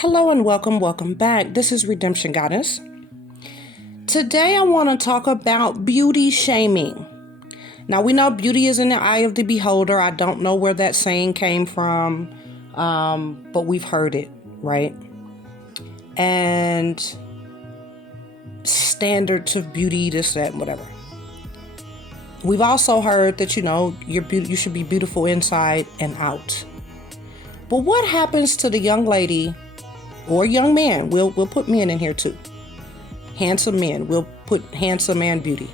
Hello and welcome back. This is Redemption Goddess. Today I want to talk about beauty shaming. Now we know beauty is in the eye of the beholder. I don't know where that saying came from, but we've heard it, right? And standards of beauty, this, that, whatever. We've also heard that, you should be beautiful inside and out. But what happens to the young lady or young man? We'll put men in here too. Handsome men. We'll put handsome and beauty.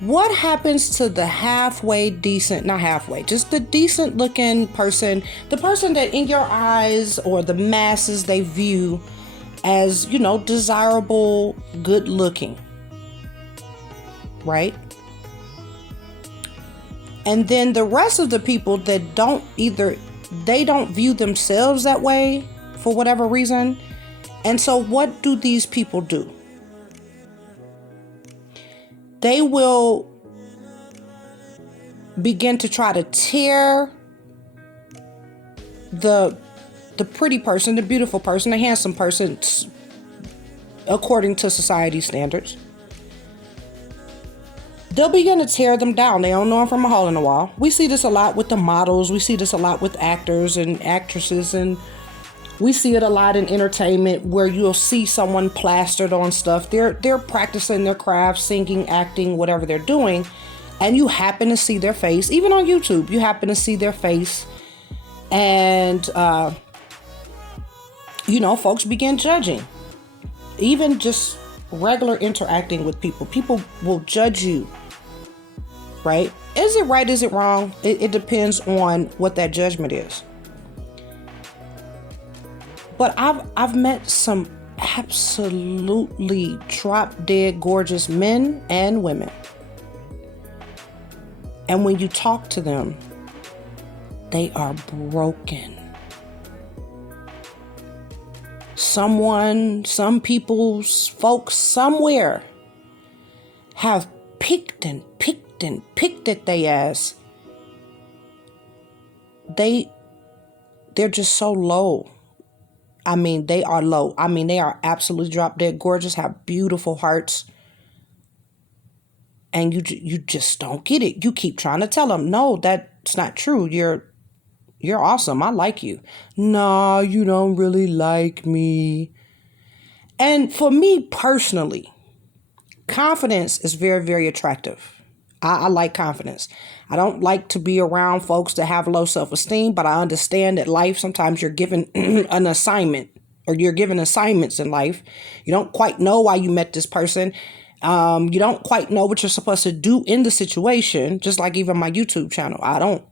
What happens to the halfway decent, not halfway, just the decent looking person, the person that in your eyes or the masses they view as, desirable, good looking, right? And then the rest of the people that they don't view themselves that way for whatever reason. And so what do these people do? They will begin to try to tear the pretty person, the beautiful person, the handsome person, according to society standards. They'll begin to tear them down. They don't know them from a hole in the wall. We see this a lot with the models. We see this a lot with actors and actresses. And we see it a lot in entertainment where you'll see someone plastered on stuff. They're practicing their craft, singing, acting, whatever they're doing. And you happen to see their face. Even on YouTube, you happen to see their face. And, folks begin judging. Even just regular interacting with people. People will judge you. Right? Is it right? Is it wrong? It depends on what that judgment is. But I've met some absolutely drop dead gorgeous men and women. And when you talk to them, they are broken. Some folks somewhere have picked at they ass. They're just so low. I mean, they are low. I mean, they are absolutely drop dead gorgeous, have beautiful hearts. And you just don't get it. You keep trying to tell them, no, that's not true. You're awesome. I like you. No, you don't really like me. And for me personally, confidence is very, very attractive. I like confidence. I don't like to be around folks that have low self-esteem, but I understand that life, sometimes you're given an assignment or you're given assignments in life. You don't quite know why you met this person. You don't quite know what you're supposed to do in the situation. Just like even my YouTube channel. I don't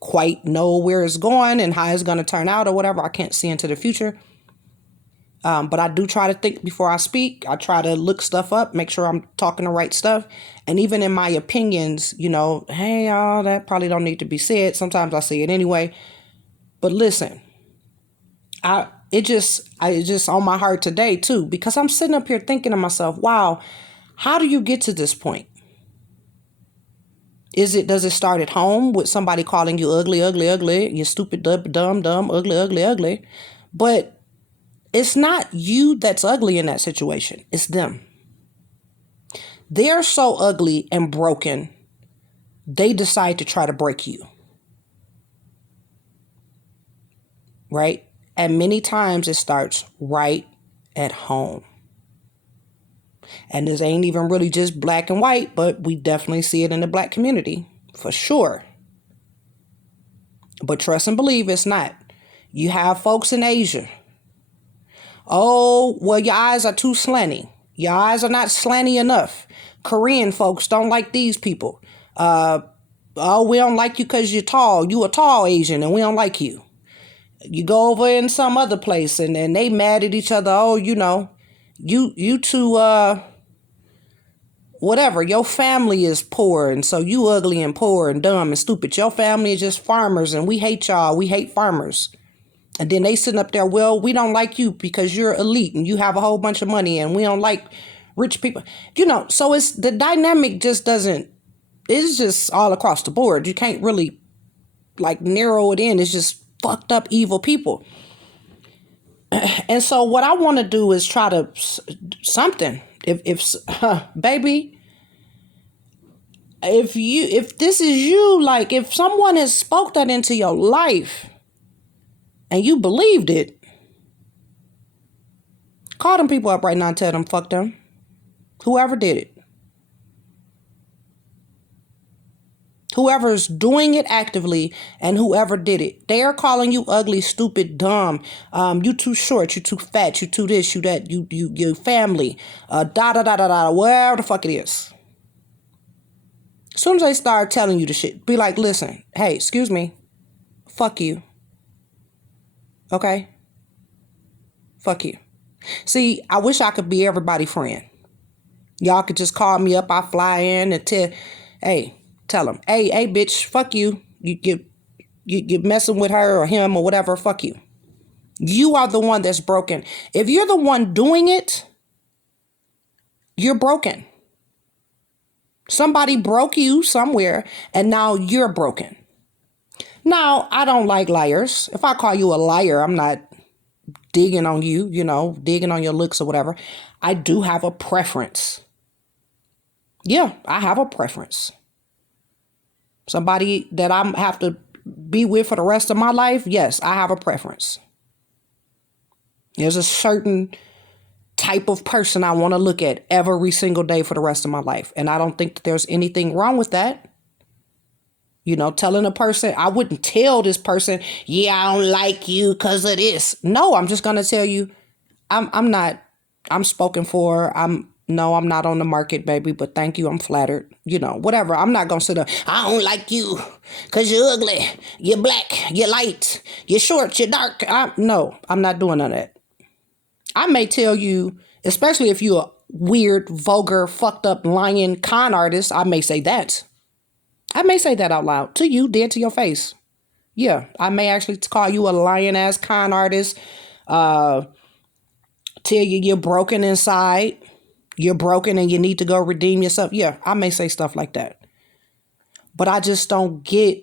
quite know where it's going and how it's going to turn out or whatever. I can't see into the future. But I do try to think before I speak. I try to look stuff up, make sure I'm talking the right stuff. And even in my opinions, hey, y'all, that probably don't need to be said. Sometimes I say it anyway. But listen, it's just on my heart today, too, because I'm sitting up here thinking to myself, wow, how do you get to this point? Does it start at home with somebody calling you ugly, you stupid, dumb, ugly? But it's not you that's ugly in that situation. It's them. They're so ugly and broken, they decide to try to break you. Right? And many times it starts right at home. And this ain't even really just black and white, but we definitely see it in the black community for sure. But trust and believe it's not. You have folks in Asia. Oh, well, your eyes are too slanty. Your eyes are not slanty enough. Korean folks don't like these people. We don't like you because you're tall. You a tall Asian and we don't like you. You go over in some other place and they mad at each other. Oh, you two, whatever. Your family is poor and so you ugly and poor and dumb and stupid. Your family is just farmers and we hate y'all. We hate farmers. And then they sitting up there, well, we don't like you because you're elite and you have a whole bunch of money and we don't like rich people. So it's the dynamic just doesn't, it's just all across the board. You can't really narrow it in. It's just fucked up, evil people. And so what I want to do is try to something. If baby, if this is you, like if someone has spoke that into your life and you believed it, call them people up right now and tell them fuck them. Whoever did it. Whoever's doing it actively and whoever did it. They are calling you ugly, stupid, dumb. You too short, you too fat, you too this, you that, your family, da da da da da, wherever the fuck it is. As soon as they start telling you the shit, be like, listen, hey, excuse me, fuck you. Okay? Fuck you. See, I wish I could be everybody's friend. Y'all could just call me up, I fly in and tell them, hey, bitch, fuck you. You messing with her or him or whatever, fuck you. You are the one that's broken. If you're the one doing it, you're broken. Somebody broke you somewhere and now you're broken. Now, I don't like liars. If I call you a liar, I'm not digging on you, digging on your looks or whatever. I do have a preference. Yeah, I have a preference. Somebody that I have to be with for the rest of my life, yes, I have a preference. There's a certain type of person I want to look at every single day for the rest of my life. And I don't think that there's anything wrong with that. Telling a person, I wouldn't tell this person, yeah, I don't like you because of this. No, I'm just going to tell you, I'm spoken for. I'm not on the market, baby, but thank you. I'm flattered, whatever. I'm not going to sit up. I don't like you because you're ugly. You're black. You're light. You're short. You're dark. No, I'm not doing none of that. I may tell you, especially if you're a weird, vulgar, fucked up, lying con artist, I may say that. I may say that out loud to you, dead to your face. Yeah, I may actually call you a lying ass con artist. Tell you you're broken inside. You're broken and you need to go redeem yourself. Yeah, I may say stuff like that. But I just don't get,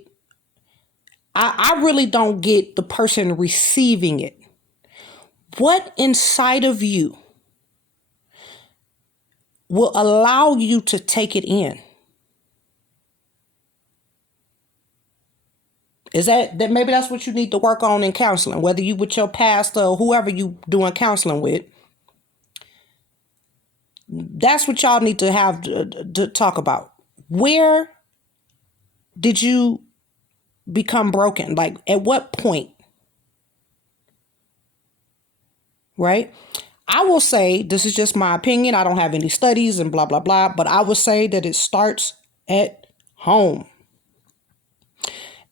I really don't get the person receiving it. What inside of you will allow you to take it in? Is that maybe that's what you need to work on in counseling, whether you with your pastor or whoever you doing counseling with. That's what y'all need to have to talk about. Where did you become broken? Like at what point? Right? I will say, this is just my opinion. I don't have any studies and blah, blah, blah. But I would say that it starts at home.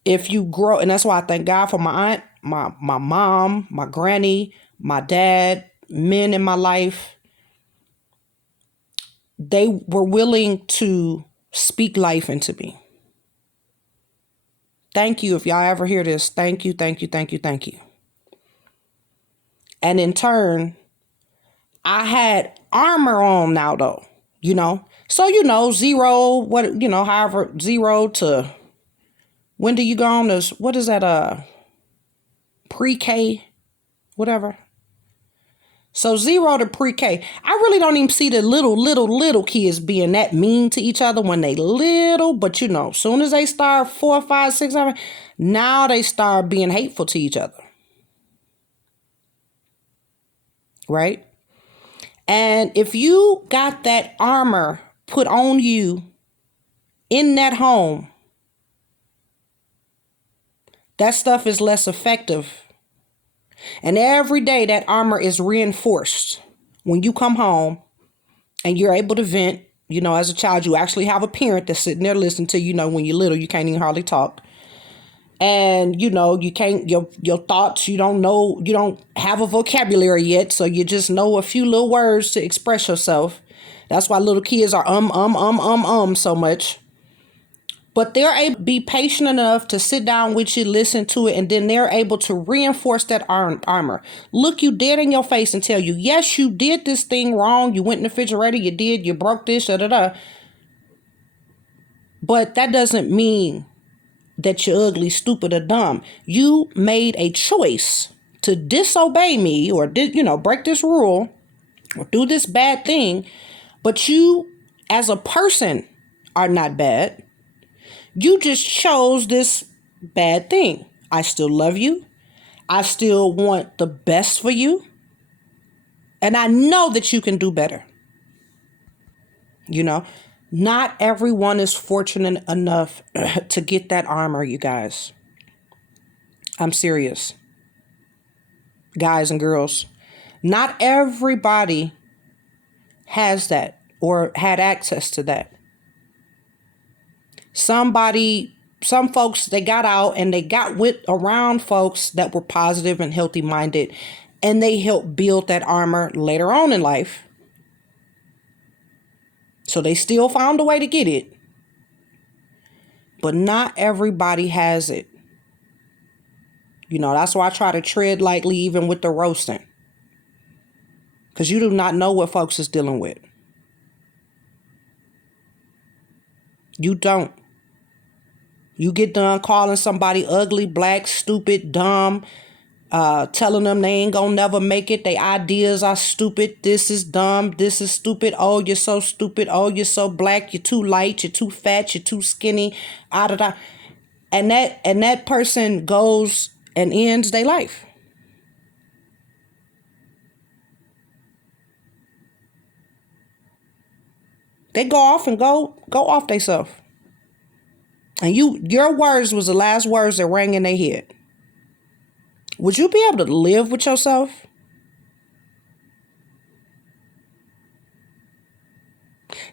If you grow, and that's why I thank God for my aunt, my mom, my granny, my dad, men in my life. They were willing to speak life into me. Thank you. If y'all ever hear this, thank you, thank you, thank you, thank you. And in turn, I had armor on now though, So, 0, however, 0 to, when do you go on this, what is that, pre-K, whatever. So 0 to pre-K. I really don't even see the little kids being that mean to each other when they little, but soon as they start 4, 5, 6, 7, now they start being hateful to each other. Right? And if you got that armor put on you in that home, that stuff is less effective. And every day that armor is reinforced. When you come home and you're able to vent, as a child, you actually have a parent that's sitting there listening to you. When you're little, you can't even hardly talk. And, you can't, your thoughts, you don't have a vocabulary yet. So you just know a few little words to express yourself. That's why little kids are so much. But they're able to be patient enough to sit down with you, listen to it, and then they're able to reinforce that armor. Look you dead in your face and tell you, yes, you did this thing wrong. You went in the refrigerator, you broke this, But that doesn't mean that you're ugly, stupid, or dumb. You made a choice to disobey me or break this rule or do this bad thing, but you as a person are not bad. You just chose this bad thing. I still love you. I still want the best for you. And I know that you can do better. Not everyone is fortunate enough to get that armor, you guys. I'm serious. Guys and girls, not everybody has that or had access to that. Some folks, they got out and they got around folks that were positive and healthy minded, and they helped build that armor later on in life. So they still found a way to get it. But not everybody has it. That's why I try to tread lightly even with the roasting. Because you do not know what folks is dealing with. You don't. You get done calling somebody ugly, black, stupid, dumb, telling them they ain't gonna never make it. Their ideas are stupid. This is dumb. This is stupid. Oh, you're so stupid. Oh, you're so black. You're too light. You're too fat. You're too skinny. And that person goes and ends their life. They go off and go off themselves. And your words was the last words that rang in their head. Would you be able to live with yourself?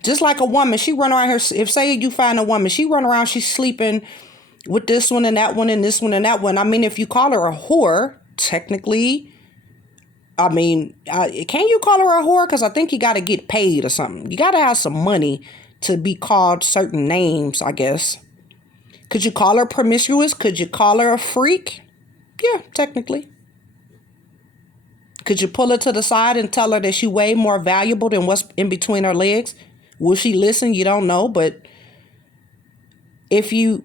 Just like a woman, she run around here. If say you find a woman, she run around, she's sleeping with this one and that one and this one and that one. I mean, if you call her a whore, technically, can you call her a whore? Because I think you got to get paid or something. You got to have some money to be called certain names, I guess. Could you call her promiscuous? Could you call her a freak? Yeah, technically. Could you pull her to the side and tell her that she's way more valuable than what's in between her legs? Will she listen? You don't know. But if you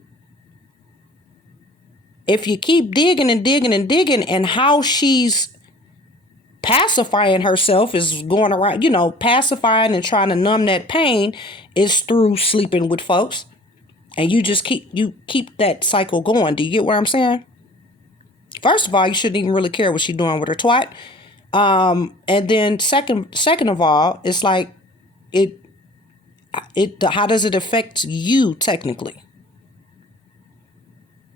keep digging and digging and digging, and how she's pacifying herself is going around, pacifying and trying to numb that pain is through sleeping with folks. And you just keep that cycle going. Do you get what I'm saying? First of all, you shouldn't even really care what she's doing with her twat. And then second of all, it's like how does it affect you technically?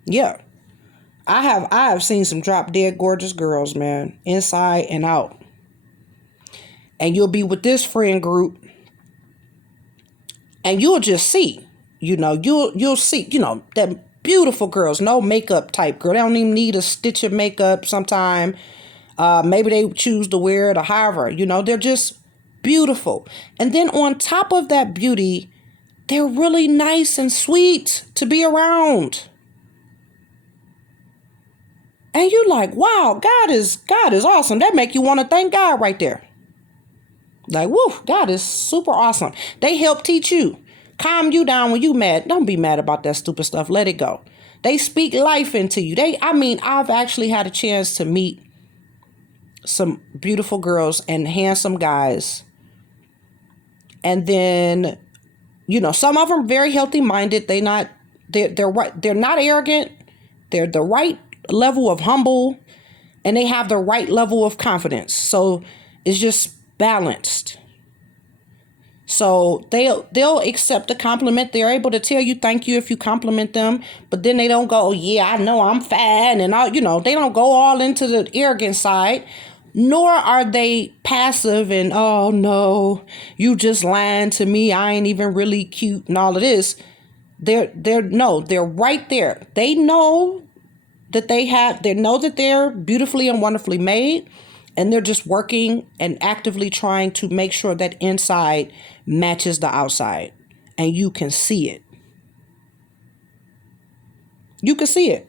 Yeah. I have seen some drop dead gorgeous girls, man, inside and out. And you'll be with this friend group and you'll just see, you'll see, that beautiful girls, no makeup type girl. They don't even need a stitch of makeup sometime. Maybe they choose to wear it or however, they're just beautiful. And then on top of that beauty, they're really nice and sweet to be around. And you're like, wow, God is awesome. That make you want to thank God right there. Like, woo, God is super awesome. They help teach you, calm you down when you mad. Don't be mad about that stupid stuff. Let it go. They speak life into you. I've actually had a chance to meet some beautiful girls and handsome guys. And then, some of them very healthy minded. They're right. They're not arrogant. They're the right level of humble, and they have the right level of confidence. So it's just balanced. So they'll accept the compliment. They're able to tell you thank you if you compliment them, but then they don't go, oh, yeah, I know I'm fine. And all, they don't go all into the arrogant side, nor are they passive and, oh no, you just lying to me. I ain't even really cute and all of this. They're right there. They know that they know that they're beautifully and wonderfully made, and they're just working and actively trying to make sure that inside matches the outside, and you can see it. You can see it.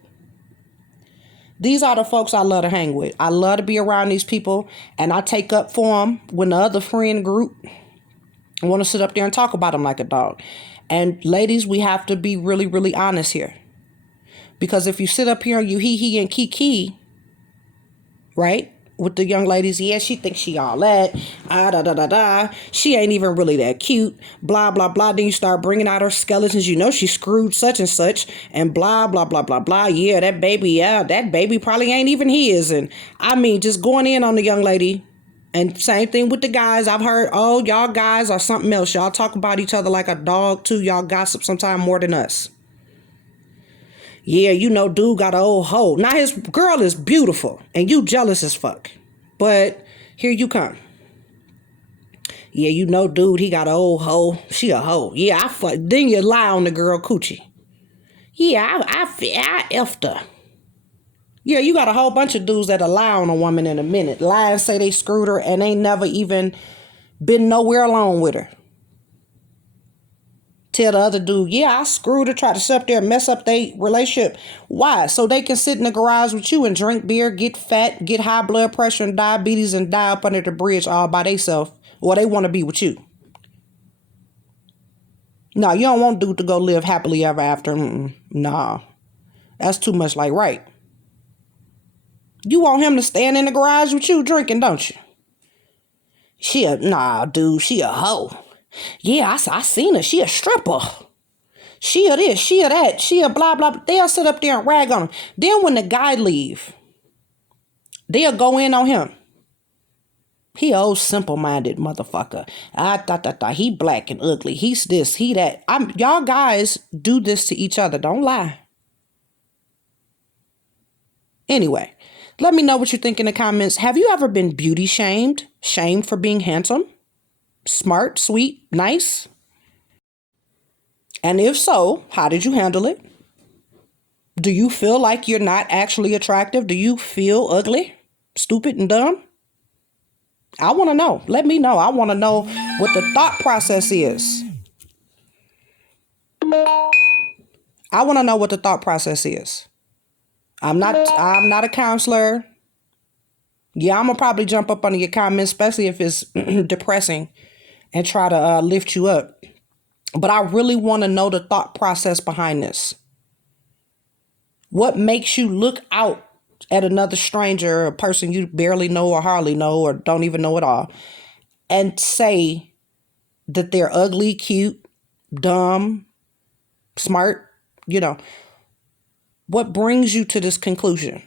These are the folks I love to hang with. I love to be around these people, and I take up for them when the other friend group want to sit up there and talk about them like a dog. And ladies, we have to be really, really honest here. Because if you sit up here and you hee and kiki, right? With the young ladies, yeah, she thinks she all that, da da da da. She ain't even really that cute, blah blah blah. Then you start bringing out her skeletons. You know she screwed such and such, and blah blah blah blah blah. Yeah, that baby probably ain't even his. And I mean, just going in on the young lady. And same thing with the guys. I've heard, oh, y'all guys are something else. Y'all talk about each other like a dog too. Y'all gossip sometime more than us. Yeah, you know, dude got an old hoe. Now his girl is beautiful and you jealous as fuck. But here you come. Yeah, you know, dude, he got an old hoe. She a hoe. Yeah, I fuck. Then you lie on the girl coochie. Yeah, I effed her. Yeah, you got a whole bunch of dudes that lie on a woman in a minute. Lie and say they screwed her and ain't never even been nowhere alone with her. Tell the other dude, yeah, I screwed her, try to sit up there and mess up their relationship. Why? So they can sit in the garage with you and drink beer, get fat, get high blood pressure and diabetes and die up under the bridge all by themselves. Or they want to be with you. No, you don't want dude to go live happily ever after. Nah, that's too much like right. You want him to stand in the garage with you drinking, don't you? Nah, dude, she a hoe. Yeah, I seen her. She a stripper. She a this, she a that, she a blah, blah. They'll sit up there and rag on him. Then when the guy leave, they'll go in on him. He old simple-minded motherfucker. He black and ugly. He's this, he that. Y'all guys do this to each other. Don't lie. Anyway, let me know what you think in the comments. Have you ever been beauty shamed? Shamed for being handsome? Smart, sweet, nice? And if so, how did you handle it? Do you feel like you're not actually attractive? Do you feel ugly, stupid, and dumb? I want to know. Let me know. I want to know what the thought process is. I want to know what the thought process is. I'm not a counselor. Yeah, I'm going to probably jump up under your comments, especially if it's depressing, and try to lift you up. But I really want to know the thought process behind this. What makes you look out at another stranger, a person you barely know or hardly know or don't even know at all, and say that they're ugly, cute, dumb, smart, you know? What brings you to this conclusion?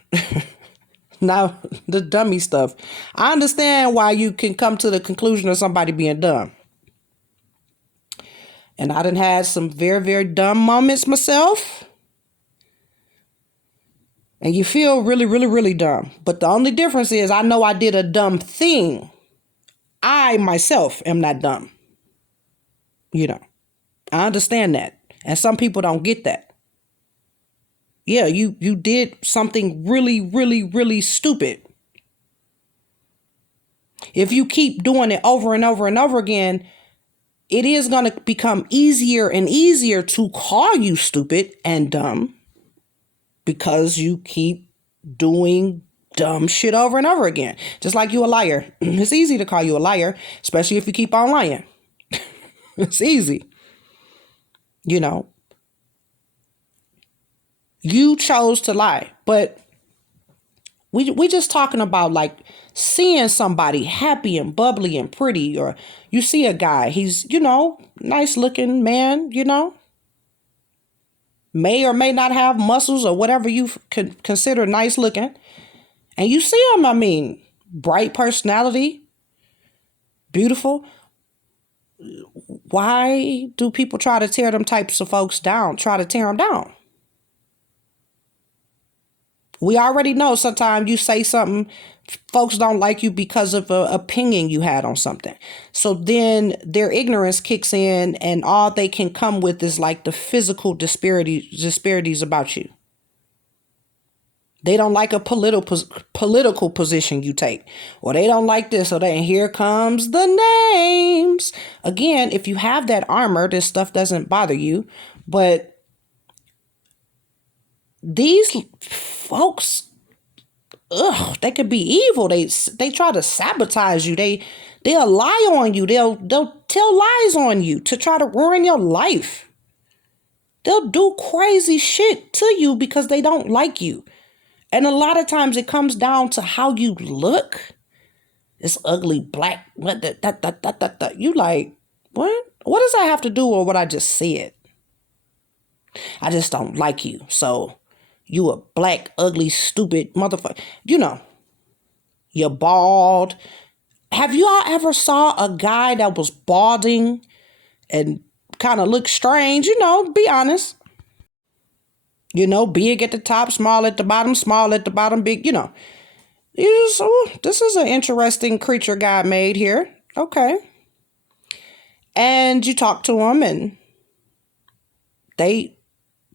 Now, the dummy stuff. I understand why you can come to the conclusion of somebody being dumb. And I done had some very, very dumb moments myself. And you feel really, really, really dumb. But the only difference is I know I did a dumb thing. I myself am not dumb. You know, I understand that. And some people don't get that. Yeah, you did something really, really, really stupid. If you keep doing it over and over and over again, it is going to become easier and easier to call you stupid and dumb because you keep doing dumb shit over and over again. Just like you a liar. It's easy to call you a liar, especially if you keep on lying. It's easy. You know. You chose to lie, but we just talking about like seeing somebody happy and bubbly and pretty, or you see a guy, he's, you know, nice looking man, you know, may or may not have muscles or whatever you consider nice looking. And you see him, I mean, bright personality, beautiful. Why do people try to tear them types of folks down, try to tear them down? We already know sometimes you say something, folks don't like you because of an opinion you had on something. So then their ignorance kicks in and all they can come with is like the physical disparities about you. They don't like a political position you take, or they don't like this, or that. And here comes the names. Again, if you have that armor, this stuff doesn't bother you. But these folks, they could be evil. They try to sabotage you. They'll lie on you. They'll tell lies on you to try to ruin your life. They'll do crazy shit to you because they don't like you. And a lot of times it comes down to how you look. This ugly black, you like, what? What does that have to do with what I just said? I just don't like you. So you a black, ugly, stupid motherfucker. You know, you're bald. Have you all ever saw a guy that was balding and kind of looked strange? You know, be honest. You know, big at the top, small at the bottom, big, you know. You just, oh, this is an interesting creature God made here. Okay. And you talk to them and they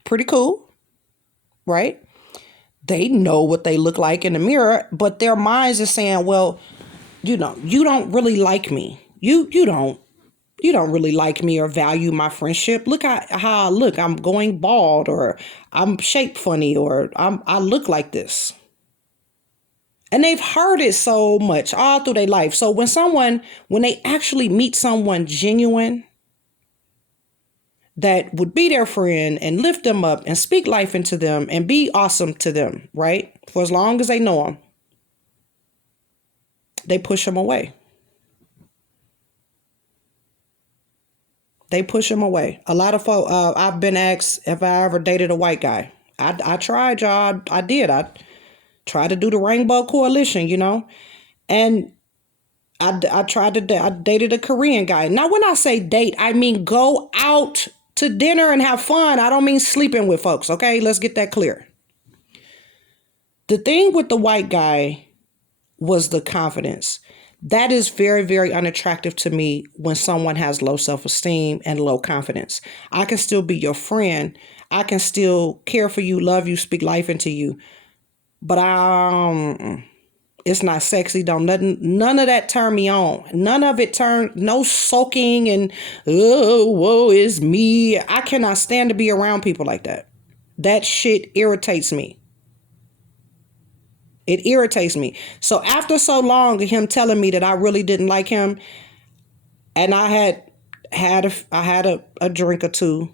pretty cool, right? They know what they look like in the mirror, but their minds is saying, well, you know, you don't really like me. You don't really like me or value my friendship. Look how I look. I'm going bald, or I'm shaped funny, or I look like this. And they've heard it so much all through their life. So when they actually meet someone genuine that would be their friend and lift them up and speak life into them and be awesome to them, right? For as long as they know them, they push them away. They push them away. A lot of folks, I've been asked if I ever dated a white guy. I tried, y'all. I did. I tried to do the Rainbow Coalition, you know, and I dated a Korean guy. Now, when I say date, I mean go out to dinner and have fun. I don't mean sleeping with folks. Okay, let's get that clear. The thing with the white guy was the confidence. That is very, very unattractive to me when someone has low self-esteem and low confidence. I can still be your friend. I can still care for you, love you, speak life into you. But it's not sexy. None of that turn me on. None of it no soaking and, oh, woe is me. I cannot stand to be around people like that. That shit irritates me. It irritates me. So after so long of him telling me that I really didn't like him, and I had a drink or two,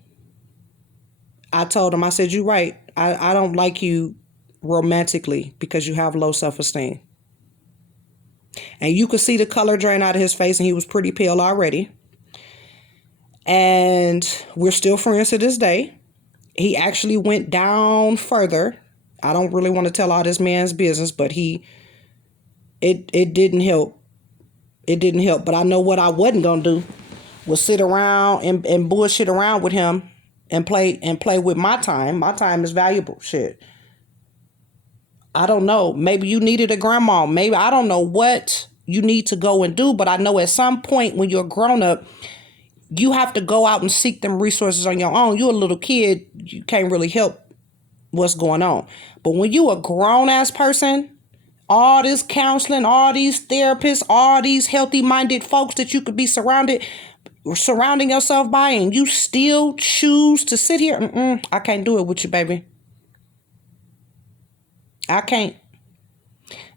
I told him, I said, you're right. I don't like you romantically because you have low self-esteem. And you could see the color drain out of his face, and he was pretty pale already. And we're still friends to this day. He actually went down further. I don't really want to tell all this man's business, but it didn't help. It didn't help. But I know what I wasn't going to do was sit around and bullshit around with him and play with my time. My time is valuable. Shit. I don't know. Maybe you needed a grandma. Maybe I don't know what you need to go and do, but I know at some point when you're grown up, you have to go out and seek them resources on your own. You're a little kid. You can't really help what's going on. But when you a grown ass person, all this counseling, all these therapists, all these healthy minded folks that you could be surrounding yourself by, and you still choose to sit here. I can't do it with you, baby. I can't.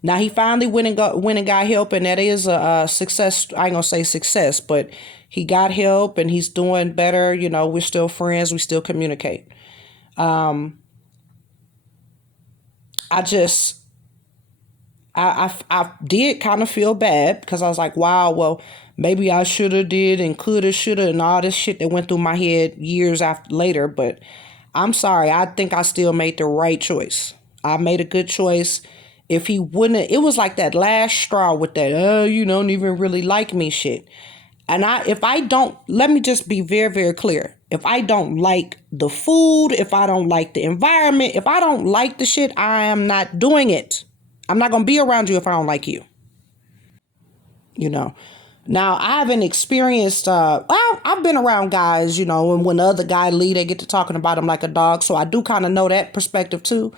Now he finally went and got help, and that is a success. I ain't gonna say success, but he got help and he's doing better. You know, we're still friends. We still communicate. I did kind of feel bad because I was like, wow, well, maybe I should have did and could have, should have, and all this shit that went through my head years later. But I'm sorry. I think I still made the right choice. I made a good choice. If he wouldn't, it was like that last straw with that, oh, you don't even really like me shit. And let me just be very, very clear. If I don't like the food, if I don't like the environment, if I don't like the shit, I am not doing it. I'm not going to be around you if I don't like you. You know, now I haven't experienced, I've been around guys, you know, and when the other guy leave, they get to talking about him like a dog. So I do kind of know that perspective too.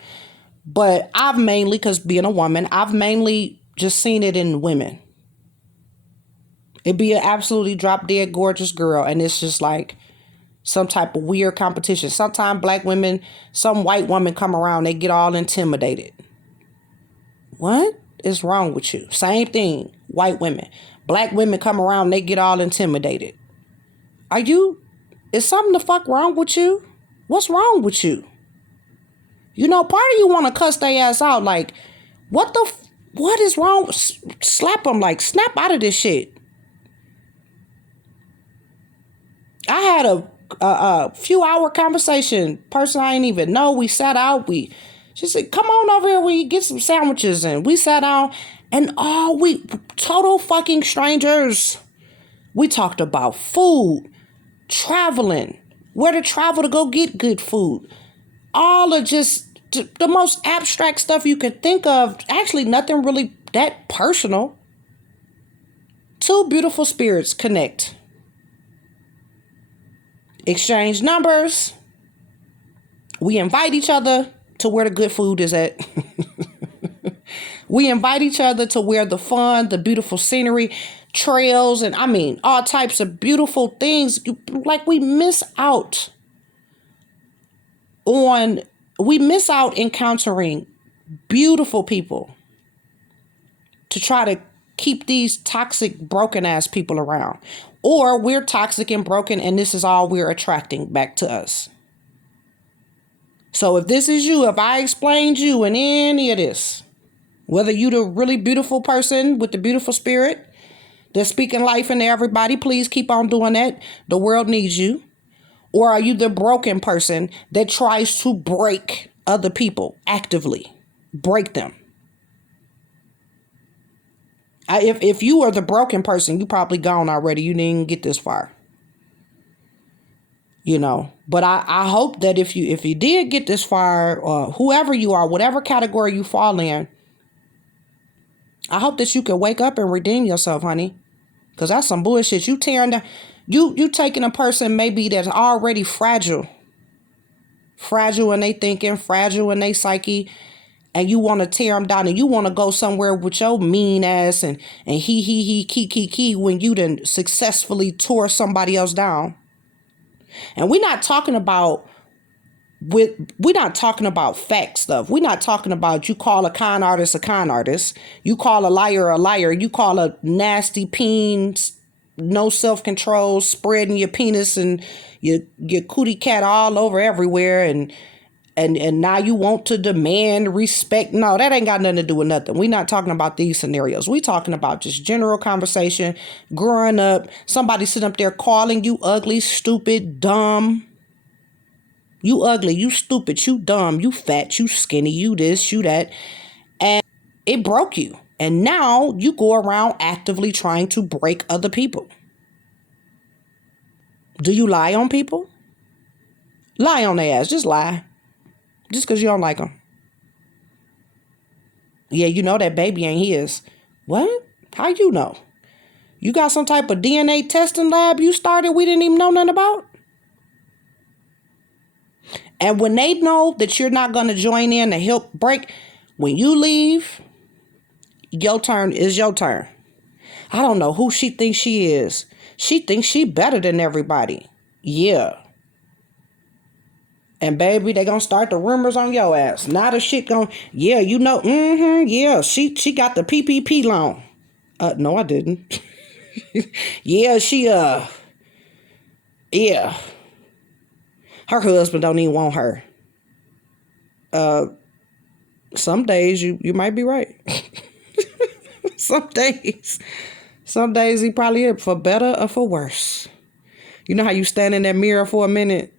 But I've mainly, because being a woman, I've mainly just seen it in women. It'd be an absolutely drop dead gorgeous girl. And it's just like some type of weird competition. Sometimes black women, some white woman come around, they get all intimidated. What is wrong with you? Same thing, white women. Black women come around, they get all intimidated. Is something the fuck wrong with you? What's wrong with you? You know, part of you want to cuss their ass out. Like, what is wrong? Slap them, like, snap out of this shit. I had a few hour conversation. Person I didn't even know. We sat out. She said, come on over here. We get some sandwiches. And we sat down. And total fucking strangers. We talked about food, traveling, where to travel to go get good food. All of just the most abstract stuff you could think of. Actually, nothing really that personal. Two beautiful spirits connect. Exchange numbers. We invite each other to where the good food is at. We invite each other to where the fun, the beautiful scenery, trails, and I mean, all types of beautiful things. Like we miss out encountering beautiful people to try to keep these toxic, broken ass people around. Or we're toxic and broken and this is all we're attracting back to us. So if this is you, if I explained you in any of this, whether you the really beautiful person with the beautiful spirit that's speaking life into everybody, please keep on doing that. The world needs you. Or are you the broken person that tries to break other people actively? Break them. If you are the broken person, you probably gone already. You didn't get this far. You know, but I hope that if you did get this far, whoever you are, whatever category you fall in, I hope that you can wake up and redeem yourself, honey. Because that's some bullshit. You tearing down, you taking a person maybe that's already fragile in they thinking, fragile in they psyche, and you want to tear them down and you want to go somewhere with your mean ass and he, key, when you done successfully tore somebody else down. And we're not talking about fact stuff. We're not talking about you call a con artist a con artist. You call a liar a liar. You call a nasty peen, no self-control, spreading your penis and your cootie cat all over everywhere. And now you want to demand respect. No, that ain't got nothing to do with nothing. We're not talking about these scenarios. We're talking about just general conversation, growing up, somebody sitting up there calling you ugly, stupid, dumb. You ugly, you stupid, you dumb, you fat, you skinny, you this, you that. And it broke you. And now you go around actively trying to break other people. Do you lie on people? Lie on their ass. Just lie. Just because you don't like them. Yeah, you know that baby ain't his. What? How you know? You got some type of DNA testing lab you started we didn't even know nothing about? And when they know that you're not going to join in to help break, when you leave, your turn is your turn. I don't know who she thinks she is. She thinks she better than everybody. Yeah. And baby, they gonna start the rumors on your ass. Now the shit gon', yeah, you know, yeah, she got the PPP loan. No, I didn't. Yeah, yeah. Her husband don't even want her. Some days you might be right. Some days he probably is, for better or for worse. You know how you stand in that mirror for a minute?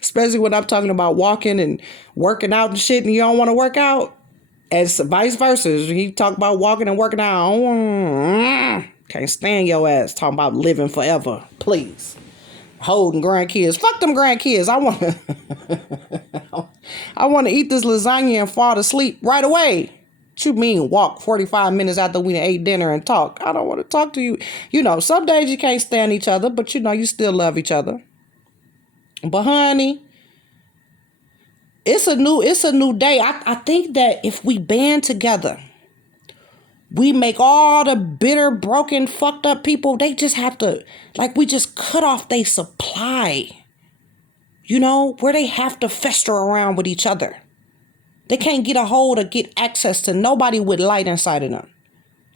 Especially when I'm talking about walking and working out and shit and you don't want to work out. And vice versa. He talk about walking and working out. Can't stand your ass talking about living forever. Please. Holding grandkids. Fuck them grandkids. I want to eat this lasagna and fall asleep right away. What you mean walk 45 minutes after we ate dinner and talk? I don't want to talk to you. You know, some days you can't stand each other, but you know, you still love each other. But honey, it's a new day. I think that if we band together, we make all the bitter, broken, fucked up people, they just have to, like, we just cut off their supply, you know, where they have to fester around with each other. They can't get a hold or get access to nobody with light inside of them.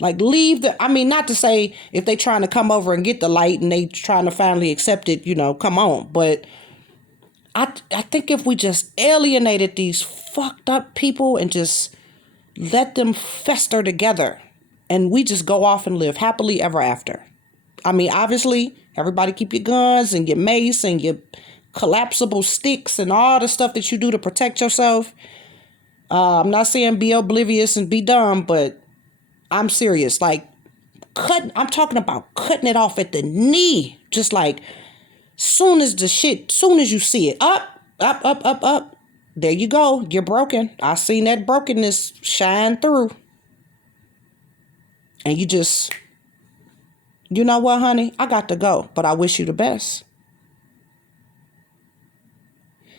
Like, not to say if they trying to come over and get the light and they trying to finally accept it, you know, come on. But I think if we just alienated these fucked up people and just let them fester together and we just go off and live happily ever after. I mean, obviously, everybody keep your guns and your mace and your collapsible sticks and all the stuff that you do to protect yourself. I'm not saying be oblivious and be dumb, but I'm serious. Like, I'm talking about cutting it off at the knee. Just like, soon as you see it, up. There you go. You're broken. I seen that brokenness shine through. And you know what, honey? I got to go, but I wish you the best.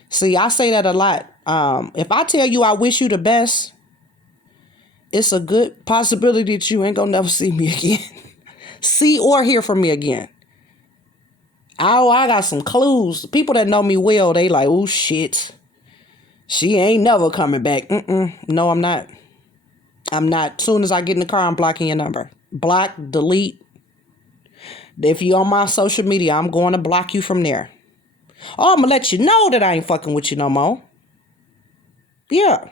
See, I say that a lot. If I tell you I wish you the best, it's a good possibility that you ain't gonna never see me again. See or hear from me again. Oh, I got some clues. People that know me well, they like, oh shit. She ain't never coming back. No, I'm not. I'm not. Soon as I get in the car, I'm blocking your number. Block, delete. If you're on my social media, I'm going to block you from there. Oh, I'm going to let you know that I ain't fucking with you no more. Yeah.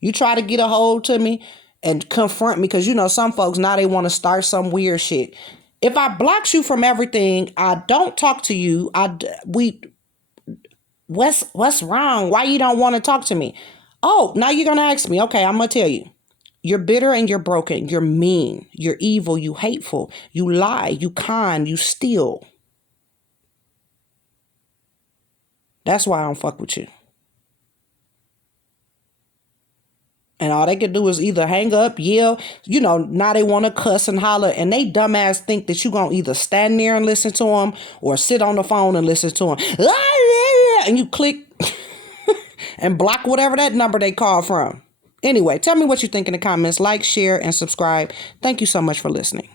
You try to get a hold to me and confront me because, you know, some folks, now they want to start some weird shit. If I block you from everything, I don't talk to you, what's wrong? Why you don't want to talk to me? Oh, now you're going to ask me. Okay, I'm going to tell you. You're bitter and you're broken. You're mean. You're evil. You hateful. You lie. You con. You steal. That's why I don't fuck with you. And all they can do is either hang up, yell, you know, now they want to cuss and holler. And they dumbass think that you going to either stand there and listen to them or sit on the phone and listen to them. And you click and block whatever that number they call from. Anyway, tell me what you think in the comments. Like, share, and subscribe. Thank you so much for listening.